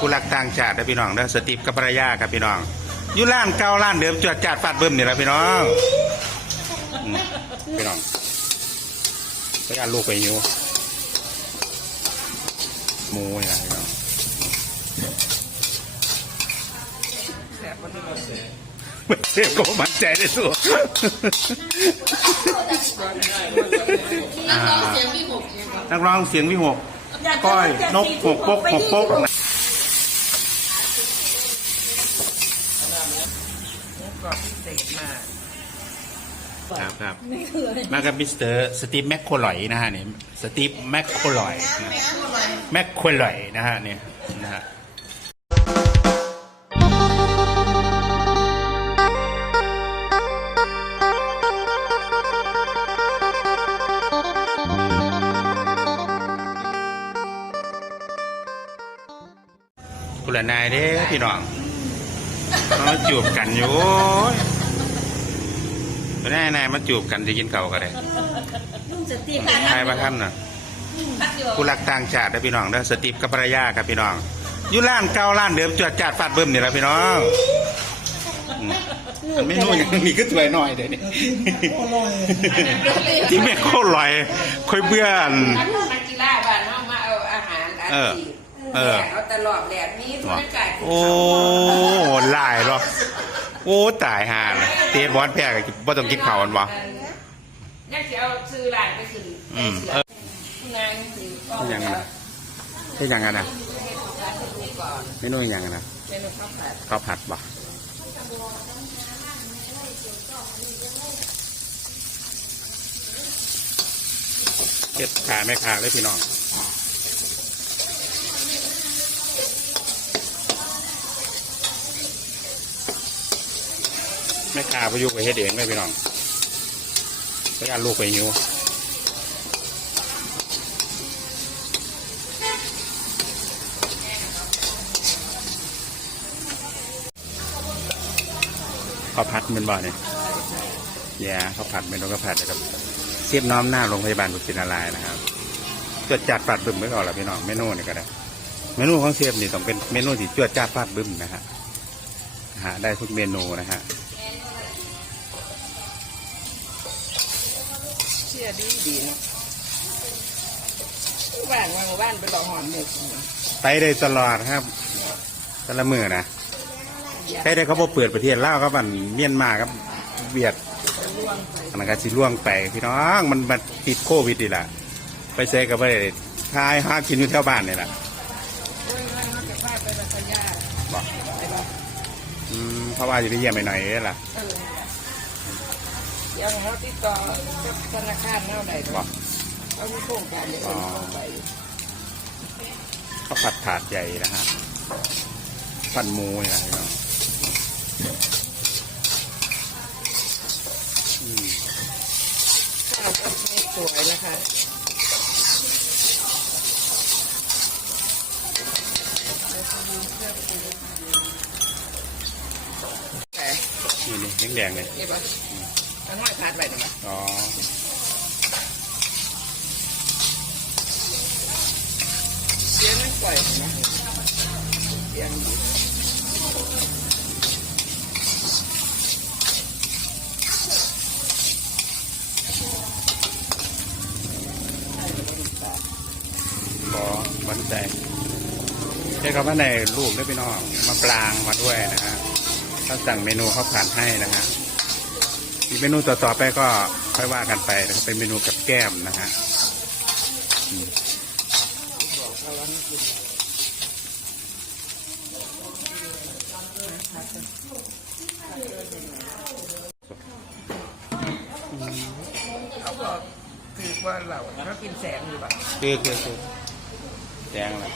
ผู้รักต่างชาตินะพี่น้องเด้อสตีฟกับภรรยาครับพี่น้องอยู่ร้านเก่าร้านเดิมจวดจาดฟาดเบิ่มนี่แหละพี่น้องอืมพี่น้องไปเอาลูกไปหิวหมูนี่แหละพี่น้องไม่เสียก็มั่นใจได้สู้ นักร้องเสียงพี่หกเองนักร้องเสียงวิหกก้อยนกหกปกหกปก ครับครับมากับมิสเตอร์สตีฟแมคโคลอยนะฮะนี่สตีฟแมคโคลอยนะแมคโคลอยนะฮะเนี่ยนะฮะกุลนายเด้พี่น้องเขาจูบกันอยู่ โอ้ยกุลนายนายมาจูบกันจะกินเก่าวกันเลยนุ่งสติใครมาทำน่ะผู้รักต่างชาตินะพี่น้องเด้อสตีฟกับภรรยาครับพี่น้องอยู่ร้านเก่าร้านเดิมจวดจาดฟาดเบิ่มนี่แหละพี่น้องอืมอันไม่นู่นยังมีก็ถวยหน่อยเดี๋ยวนี้ที่แม่โคตรลอยค่อยเบื่อนอันนู้นนักกีฬาบ้านเนาะมาเอาอาหารอาเออชีพเออแจกเอาตลอดแหลกนี้ทุกกายโอ้หลายเนาะโอ้ตายห่านะเตะบอลแพ้กับบ่ต้องกินข้าวมันบ่ยังจะเอาซื้อร้านไปซื้ออืมเอเออนางซื้อก็เป็นยังไงนะเป็นยังไงนะก่นเมนูยังไงนะเป็นข้าวผัดข้าวผัดบ่เก็บขาไม่ขาเลยพี่น้อง ไม่ขาไปยู่กับเฮ็ดเองเลยพี่น้องไปเอาลูกไปหิวข้าวผัดเป็นบ่เนี่ยแย่ข้าวผัดเป็นข้าวผัดนะครับเสียบน้อมหน้าโรงพยาบาลบุตรนารายนะครับจวดจัดฟาดบึ้มไว้ก่อนละพี่น้องเมนูนี่ก็ได้เมนูของเชฟนี่ต้องเป็นเมนูที่จวดจ้าดฟาดบึ้มนะฮะหาได้ทุกเมนูนะฮะ เชื่อดีดีเนาะบ้านวางบ้านไปหลอกหอมหมกไปได้ตลอดครับแต่ละมือนะใครได้เขาบอกเปิดประเทศลาวครับมันเมียนมาครับเวียดอันนั้นก็สิล่วงไปพี่น้องมันมาติดโควิดดีละไปเซกับไปทายหากินอยู่แถวบ้านนี่แหละบอกอืมเพราะว่าจะไปเยี่ยมไปหน่อยเด้อล่ะเดี๋ยวเขาติดต่อธนาคารเท่าไหร่บอกเขามีโครงการเดี๋ยวเขาเข้าไปข้าวผัดถาดใหญ่นะฮะผัดหมูนี่นะพี่น้องอืมข้าวก็ไม่สวยนะคะแต่นี่นี่แดงๆเลยนี่ปะมัน ห้อยขาดไปหรือเปล่าอ๋อเสียงมันปล่อยนะเสียงดีขอวันใจใช้คำว่าในรูปได้พี่น้องมาปรางมาด้วยนะฮะถ้าสั่งเมนูเขาผ่านให้นะฮะอีก เมนูต่อๆไปก็ค่อยว่ากันไปนะครับเป็นเมนูกับแก้มนะฮะอืม嗯เขาบอกคือว่าเราเขากินแสงอยู่ปะคือคือคือแดงอะไร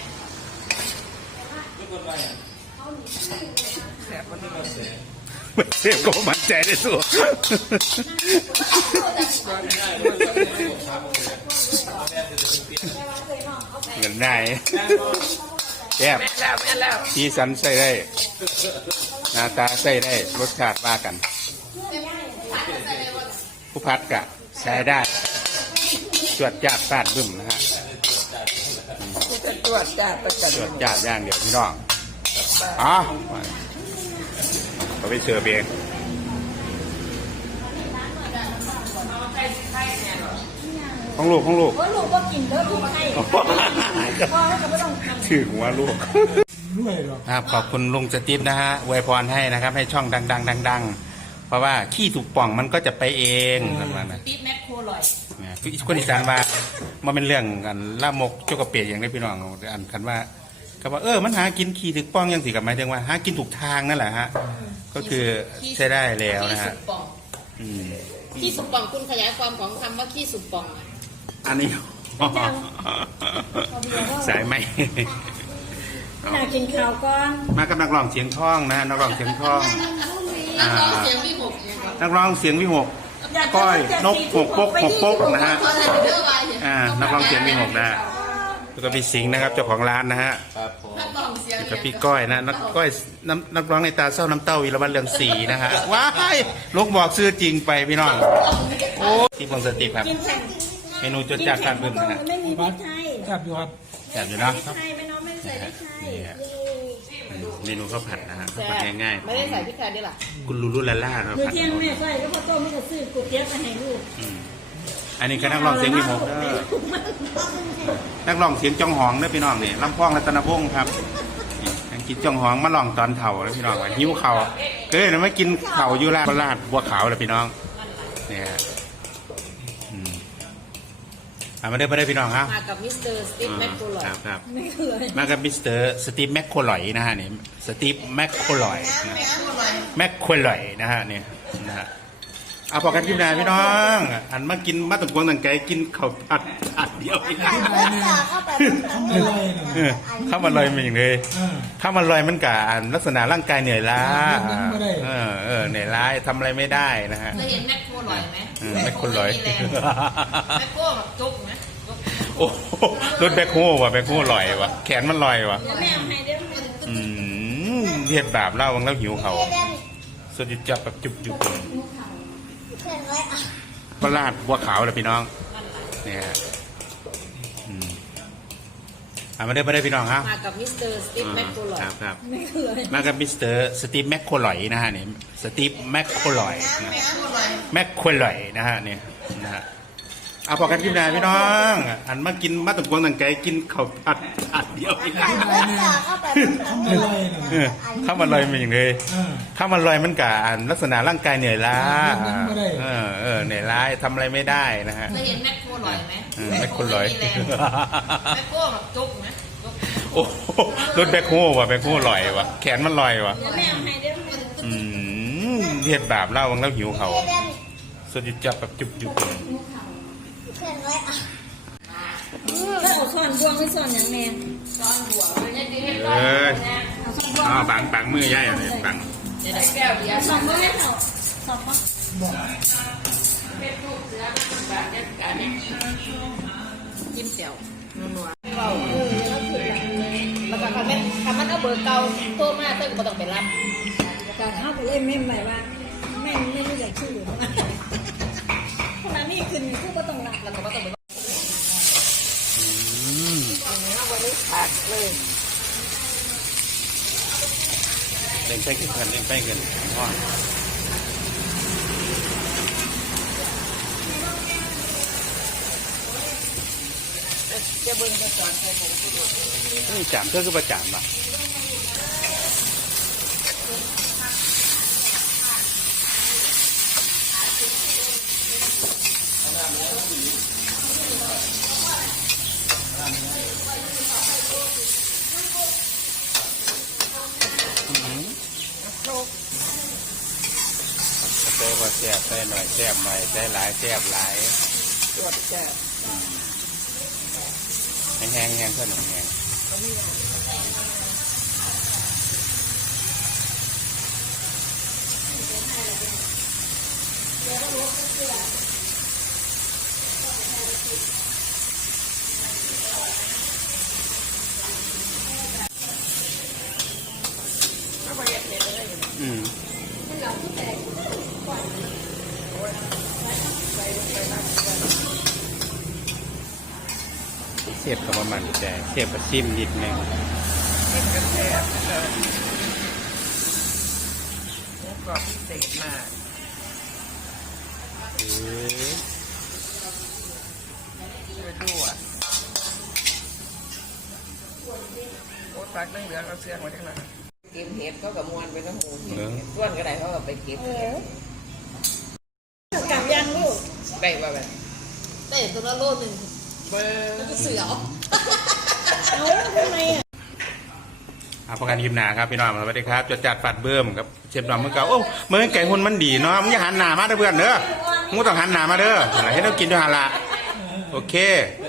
แสบวันนี้เราแสบ ไม่เสียก็มั่นใจได้สู้เงินได้แก้มแม่แล้วแม่แล้วสีสันใส่ได้ หน้าตาใส่ได้ รสชาติว่ากัน ผู้พัดกะใช้ได้ จวดจาดฟาดบึ้มนะฮะกูจะตัววดจ้าประจันจวดจาดย่างเดียวพี่น้องอ๋อ เขาไปเสิร์ฟเองของลูกของลูกว่าลูกก็กินเด้อลูกให้พ่อให้ก็ไม่ต้องทำถึงว่าลูกครับขอบคุณลุงสติ๊บนะฮะอวยพรให้นะครับ ให้ช่องดัง ๆ ดัง ๆ เพราะว่าขี้ถูกป่องมันก็จะไปเองกันว่านะปี๊ดแมคโครลอยเนี่ยคือคนอีสานว่ามันเป็นเรื่องกันล่ามกโจกกระเปียกอย่างนี้พี่น้องอันคันว่า ก็ว่าเออมันหากินขี้ถูกป่องยังสิกับหมายถึงว่าหากินถูกทางนั่นแหละฮะก็คือใช้ได้แล้วนะขี้สุฮะกป่องอืมขี้สุกป่องคุณขยายความของคำว่าขี้สุกป่องอะอันนี้ สายไหม น่ากินข้าวก่อนมากับนักร้องเสียงท่องนะนักร้องเสียงท่อง นักร้องเสียงพี่หกเนี่ยครับนักร้องเสียงวิหก ก้อยนกหกปกหกปกนะฮะ ตอนไหนเด้อไปเนี่ย อ่านักร้องเสียงวิหกนะ แล้วก็พี่สิงห์นะครับเจ้าของร้านนะฮะนักร้องเสียงแล้วก็พี่ก้อยนะนักก้อยน้ำนักร้องในตาเศร้าน้ำเต้าวีรวัตรเรืองศรีนะฮะว้ายลูกบอกซื้อจริงไปพี่น้องโอ้ที่พงศติครับกินแข่งเมนูจดจากการเพิ่มนะฮะไม่มีพริกไทยครับอยู่ครับแซ่บอยู่เนาะพริกไทยไม่น้องไม่ใส่พริกไทยนี่ฮะอืมเมนูข้าวผัดนะฮะข้าวผัดง่ายๆไม่ได้ใส่พริกไทยด้วยล่ะคุณลูลูลาล่าครับเดี๋ยวผัดเที่ยงแม่ใส่แล้วพอโตไม่ก็ซื้อก๋วยเตี๋ยวไปให้ลูก อืมอันนี้ก็นักร้องเสียงวิหกเด้อนักร้องเสียงจองหองเด้อพี่น้องนี่ลำพองรัตนวงศ์ครับนี่นังกินจองหองมาลองตอนเถ่าแล้วพี่น้องว่าหิวเข่าวเอ้ยนะไม่กินเข่าวอยู่ร้านลาดบัวขาวเลยพี่น้องเนี่ยฮะอืมอะมาได้มาได้พี่น้องครับมากับมิสเตอร์สตีฟแมคโครลอยครับครับไม่เคยมากับมิสเตอร์สตีฟแมคโคลอยนะฮะนี่สตีฟแมคโคลอยนะแมคโคลอยนะฮะเนี่ยนะฮะ เอาพอกันกินได้พี่น้อง อันมากินมาตะกวงตังไก่กินข้าวผัดผัดเดียวพี่น้องทำอะไรนะเออข้าวมันลอยมันอย่างเลยเออข้าวมันลอยมันกับลักษณะร่างกายเหนื่อยล้ามันไม่ได้เออเออเหนื่อยล้าทำอะไรไม่ได้นะฮะเคยเห็นแมคโครลอยไหมเออแมคโครลอยแมคโครแบบจุกนะจุกโอ้โหรถแบคโฮว่ะแบคโฮลอยวะแขนมันลอยวะเดี๋ยวแม่เอาให้เดี๋ยวอืมเทียดบาปเล่าวังแล้วหิวเขาสดจับแบบจุบจุบ ปลาดบัวขาวเลยพี่น้องเนี่ยฮะอืมอะมาได้มาได้พี่น้องครับมากับมิสเตอร์สตีฟแมคโครลอยครับครับไม่เคยมากับมิสเตอร์สตีฟแมคโคลอยนะฮะเนี่ยสตีฟแมคโคลอยนะแมคโคลอยนะฮะเนี่ยนะฮะ เอาพอกันกินได้พี่น้อง อันมากินมาตะกวงตังไก่กินข้าวผัดผัดเดียวพี่น้องทำอะไรนะเออข้าวมันลอยมันอย่างเลยเออข้าวมันลอยมันกับลักษณะร่างกายเหนื่อยล้ามันไม่ได้เออเออเหนื่อยล้าทำอะไรไม่ได้นะฮะเคยเห็นแมคโครลอยไหมเออแมคโครลอยแมคโครแบบจุกนะจุกโอ้โหรถแบคโฮว่ะแบคโฮลอยวะแขนมันลอยวะเดี๋ยวแม่เอาให้เดี๋ยวอืมเทียดบาปเล่าวังแล้วหิวเขาสดจับแบบจุบจุบ ถ้าเอาซ่อนบ วงหรือซ่อนอย่างแม่ซ่อนบวงเอ้ยเอาซ่อนบวงอ๋อบังบังมือย่ายอะไรบังเดี๋ยวได้แก้วเดียวซ่อนบวงให้เราซ่อนบวงยิ้มเจียวนัวๆเบาเออแล้วคือแบบแล้วก็คำแม่คำมันเอาเบอร์เก่าโทรมาเต้นก็ต้องไปรับการเข้าไปเล่นแม่ใหม่ว่าแม่ไม่รู้จักชื่อขณะนี้คืนนี้คือก็ต้องรับแล้วก็ต้องไป อืม ผัก เลยเล่นไปกันเล่นไปกันพ่อจะเบิ่งจะสอนใครผมก็รู้นี่จามเธอคือประจามอะ เต้ว่าแซ่บใส่หน่อยแซ่บหน่อยใส่หลายแซ่บหลายตรวจจ้าแห้งแห้งขนมแห้งเท่าหนึ่งแห้งอืม เสียบกับประมาณใจเสียบกับซิมนิดนึงกินกระแทกเลยหมูกรอบพิเศษมากเอ้ยไปดูอะโอ๊ตปักเรื่องเหลืองเอาเสื้อไว้ทั้งนั้นเก็บเห็ดเขากับมวนไปน้ำหูเห็ดส่วนก็ได้เขากับไปเก็บเออกลับยังลูกได้ว่าแบบได้ตัวละโลหนึ่ง เบอร์ก็เสือเอาทำไมอะเอาประกันยิมหนาครับพี่น้องสวัสดีครับจดจัดปัดเบิ่มครับเชฟน้องเมื่อเก่าโอ้เมื่อไก่หุ่นมันดีเนาะมึงอย่าหันหน้ามาเด้อเพื่อนเด้อมึงต้องหันหน้ามาเด้ออะไรให้เรากินด้วยหันละโอเคเ